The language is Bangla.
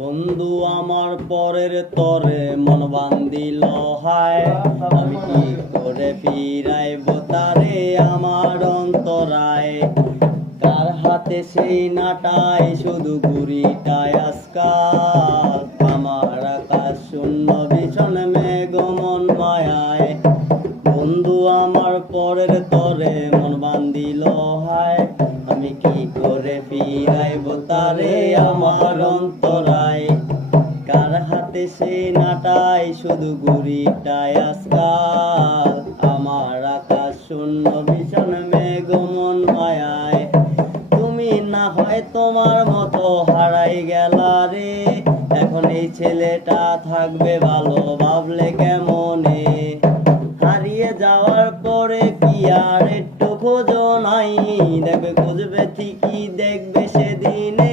বন্ধু আমার পরের তরে মন বান্ধিল হায়, আমি কি করে ফিরাইব তারে আমার অন্তরায়। কার হাতে সেই নাটাই শুধু ঘুরিটায় আজকাল, আমার আকাশ শূন্য ভীষণ মেঘমন মায়ায়। বন্ধু আমার পরের তরে মন বান্ধিল হায়, আমি কি করে ফিরাইব তারে আমার অন্তরায়। কার হাতে সে নাটাই শুধু ঘুরিটায় আজকাল, আমার আকাশ শূন্য ভীষণ মেঘমন মায়ায়। তুমি না হয় তোমার মতো হারাই গেলা রে, এখন এই ছেলেটা থাকবে ভালো ভাবলে কেমনে। হারিয়ে যাওয়ার পরে কি আর একটু খোঁজো নাই, দেখবে খুঁজবে ঠিকই দেখবে সেদিনে